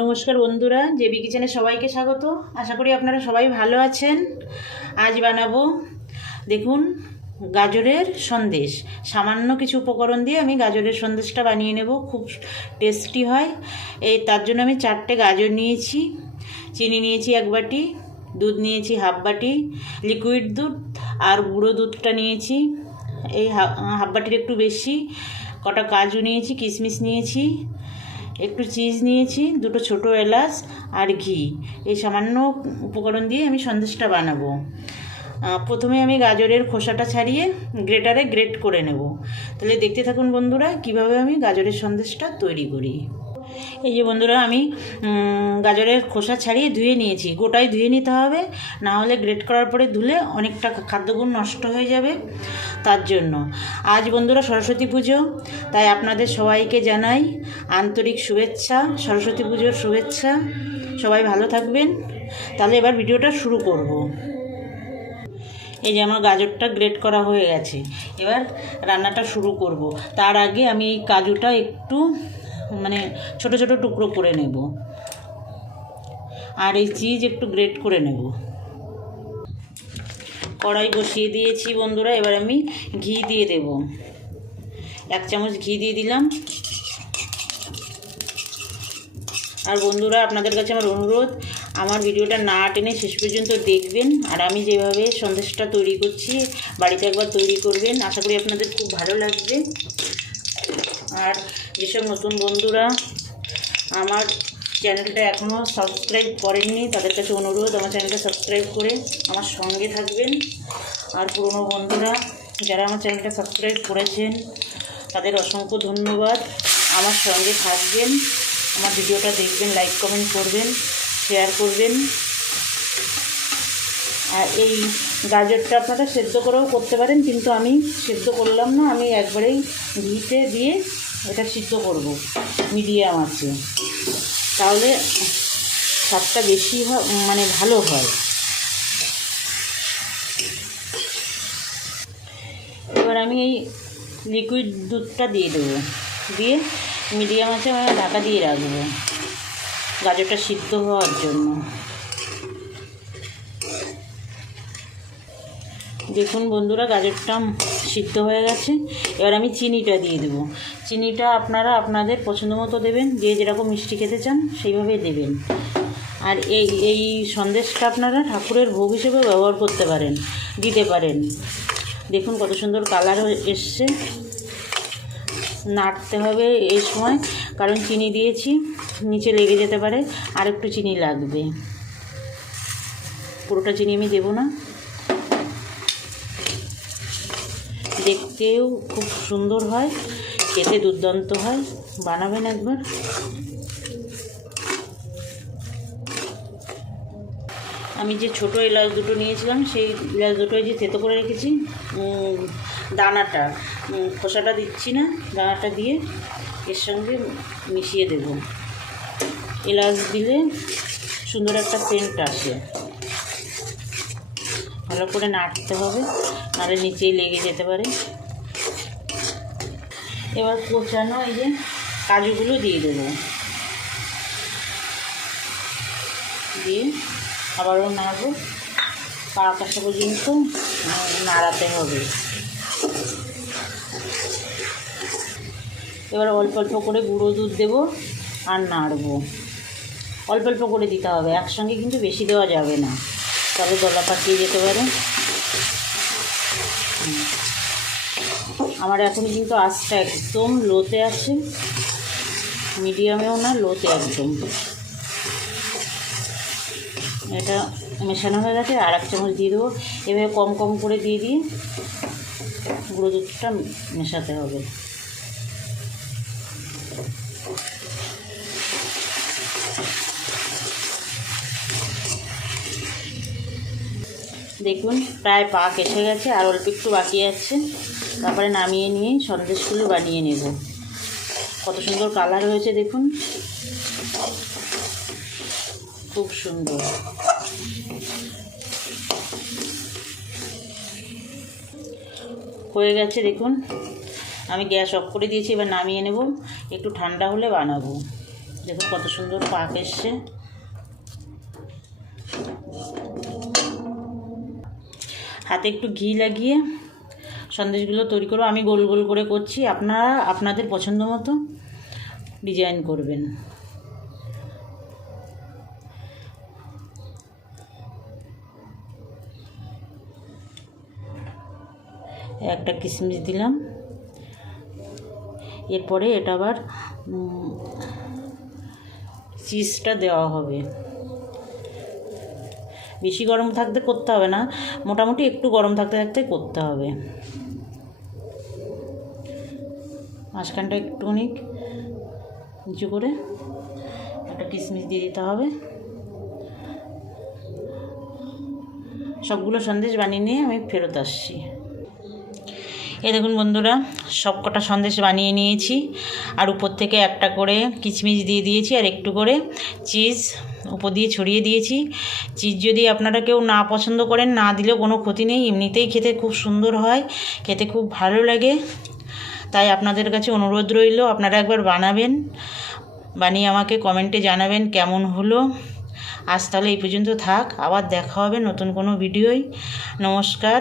নমস্কার বন্ধুরা, জেবি কিচেনে সবাইকে স্বাগত। আশা করি আপনারা সবাই ভালো আছেন। আজ বানাবো দেখুন গাজরের সন্দেশ। সামান্য কিছু উপকরণ দিয়ে আমি গাজরের সন্দেশটা বানিয়ে নেব, খুব টেস্টি হয়। তার জন্য আমি 4টে গাজর নিয়েছি, চিনি নিয়েছি 1 বাটি, দুধ নিয়েছি হাফ বাটি, লিকুইড দুধ আর গুঁড়ো দুধটা নিয়েছি এই হাফ বাটির একটু বেশি, কটা কাজু নিয়েছি, কিশমিশ নিয়েছি, একটু চিজ নিয়েছি, 2টো ছোটো এলাচ আর ঘি। এই সামান্য উপকরণ দিয়ে আমি সন্দেশটা বানাবো। প্রথমে আমি গাজরের খোসাটা ছাড়িয়ে গ্রেটারে গ্রেট করে নেব। তাহলে দেখতে থাকুন বন্ধুরা কিভাবে আমি গাজরের সন্দেশটা তৈরি করি। এই যে বন্ধুরা, আমি গাজরের খোসা ছাড়িয়ে ধুয়ে নিয়েছি। গোটায় ধুয়ে নিতে হবে, না হলে গ্রেট করার পরে ধুলে অনেকটা খাদ্যগুণ নষ্ট হয়ে যাবে। তার জন্য আজ বন্ধুরা সরস্বতী পুজো, তাই আপনাদের সবাইকে জানাই আন্তরিক শুভেচ্ছা, সরস্বতী পুজোর শুভেচ্ছা। সবাই ভালো থাকবেন। তাহলে এবার ভিডিওটা শুরু করব। এই যে আমার গাজরটা গ্রেট করা হয়ে গেছে, এবার রান্নাটা শুরু করব। তার আগে আমি এই কাজুটা একটু ছোট ছোট টুকরো করে নেব, আর এই চিজ একটু গ্রেট করে নেব। কড়াই বসিয়ে দিয়েছি বন্ধুরা, এবার আমি ঘি দিয়ে দেব। 1 চামচ ঘি দিয়ে দিলাম। আর বন্ধুরা, আপনাদের কাছে আমার অনুরোধ, আমার ভিডিওটা না টেনে শেষ পর্যন্ত দেখবেন। আর আমি যেভাবে সন্দেশটা তৈরি করছি বাড়িতে একবার তৈরি করবেন, আশা করি আপনাদের খুব ভালো লাগবে। আর যেসব নতুন বন্ধুরা আমার চ্যানেলটা এখনও সাবস্ক্রাইব করেননি, তাদের কাছে অনুরোধ আমার চ্যানেলটা সাবস্ক্রাইব করে আমার সঙ্গে থাকবেন। আর পুরনো বন্ধুরা যারা আমার চ্যানেলটা সাবস্ক্রাইব করেছেন তাদের অসংখ্য ধন্যবাদ। আমার সঙ্গে থাকবেন, আমার ভিডিওটা দেখবেন, লাইক কমেন্ট করবেন, শেয়ার করবেন। আর এই গাজরটা আপনারা সেদ্ধ করেও করতে পারেন, কিন্তু আমি সেদ্ধ করলাম না, আমি একবারেই ঘিতে দিয়ে এটা সিদ্ধ করব মিডিয়াম আছে, তাহলে স্বাদটা বেশি হয়, ভালো হয়। এবার আমি এই লিকুইড দুধটা দিয়ে দেবো, দিয়ে মিডিয়াম আছে ঢাকা দিয়ে রাখবো গাজরটা সিদ্ধ হওয়ার জন্য। দেখুন বন্ধুরা, গাজরটা সিদ্ধ হয়ে গেছে। এবার আমি চিনিটা দিয়ে দেবো। চিনিটা আপনারা আপনাদের পছন্দ মতো দেবেন, যে যেরকম মিষ্টি খেতে চান সেইভাবে দেবেন। আর এই সন্দেশটা আপনারা ঠাকুরের ভোগ হিসেবে ব্যবহার করতে পারেন, দিতে পারেন। দেখুন কত সুন্দর কালার এসছে। নাড়তে হবে এই সময়, কারণ চিনি দিয়েছি, নিচে লেগে যেতে পারে, আর একটু চিনি লাগবে। পুরোটা চিনি আমি দেবো না। দেখতেও খুব সুন্দর হয়, খেতে দুর্দান্ত হয়, বানাবেন একবার। আমি যে ছোটো এলাচ 2টো নিয়েছিলাম, সেই এলাচ 2টোয় যে থেতো করে রেখেছি দানাটা, খোসাটা দিচ্ছি না, দানাটা দিয়ে এর সঙ্গে মিশিয়ে দেব। এলাচ দিলে সুন্দর একটা সেন্ট আসে। ভালো করে নাড়তে হবে, নাড়ে নিচেই লেগে যেতে পারে। এবার কোচানো এই যে কাজুগুলো দিয়ে দেবো, দিয়ে আবারও নাড়বো, পাক আসা পর্যন্ত নাড়াতে হবে। এবার অল্প অল্প করে গুঁড়ো দুধ দেবো আর নাড়বো। অল্প অল্প করে দিতে হবে, একসঙ্গে কিন্তু বেশি দেওয়া যাবে না, তাহলে গলা পাকিয়ে যেতে পারে। আমার এখন কিন্তু আঁচটা একদম লোতে আছে, মিডিয়ামেও না, লোতে একদম। এটা মেশানো হয়ে গেছে, আর 1 চামচ দিয়ে দেবো। এভাবে কম কম করে দিয়ে গুঁড়ো দুধটা মেশাতে হবে। দেখুন প্রায় পাক এসে গেছে, আর অল্প একটু বাকি আছে। তারপরে নামিয়ে নিয়ে সন্দেশগুলো বানিয়ে নেব। কত সুন্দর কালার হয়েছে দেখুন, খুব সুন্দর। হয়ে গেছে দেখুন, আমি গ্যাস অফ করে দিয়েছি। এবার নামিয়ে নেব, একটু ঠান্ডা হলে বানাবো। দেখুন কত সুন্দর পাক এসছে। হাতে একটু ঘি লাগিয়ে সন্দেশগুলো তৈরি করবো। আমি গোল গোল করে করছি, আপনারা আপনাদের পছন্দ মতো ডিজাইন করবেন। একটা কিশমিশ দিলাম, এরপরে এটা আবার চিজটা দেওয়া হবে। বেশি গরম থাকতে করতে হবে না, মোটামুটি একটু গরম থাকতে থাকতে করতে হবে। মাঝখানটা একটুখানি নিচু করে একটা কিশমিশ দিয়ে দিতে হবে। সবগুলো সন্দেশ বানিয়ে নিয়ে আমি ফেরত আসছি। এই দেখুন বন্ধুরা, সব কটা সন্দেশ বানিয়ে নিয়েছি, আর উপর থেকে একটা করে কিশমিশ দিয়ে দিয়েছি, আর একটু করে চিজ উপর দিয়ে ছড়িয়ে দিয়েছি। চিজ যদি আপনারা কেউ না পছন্দ করেন, না দিলেও কোনো ক্ষতি নেই, এমনিতেই খেতে খুব সুন্দর হয়, খেতে খুব ভালো লাগে। তাই আপনাদের কাছে অনুরোধ রইল, আপনারা একবার বানাবেন, বানিয়ে আমাকে কমেন্টে জানাবেন কেমন হলো। আজ তাহলে এই পর্যন্ত থাক, আবার দেখা হবে নতুন কোনো ভিডিওয়। নমস্কার।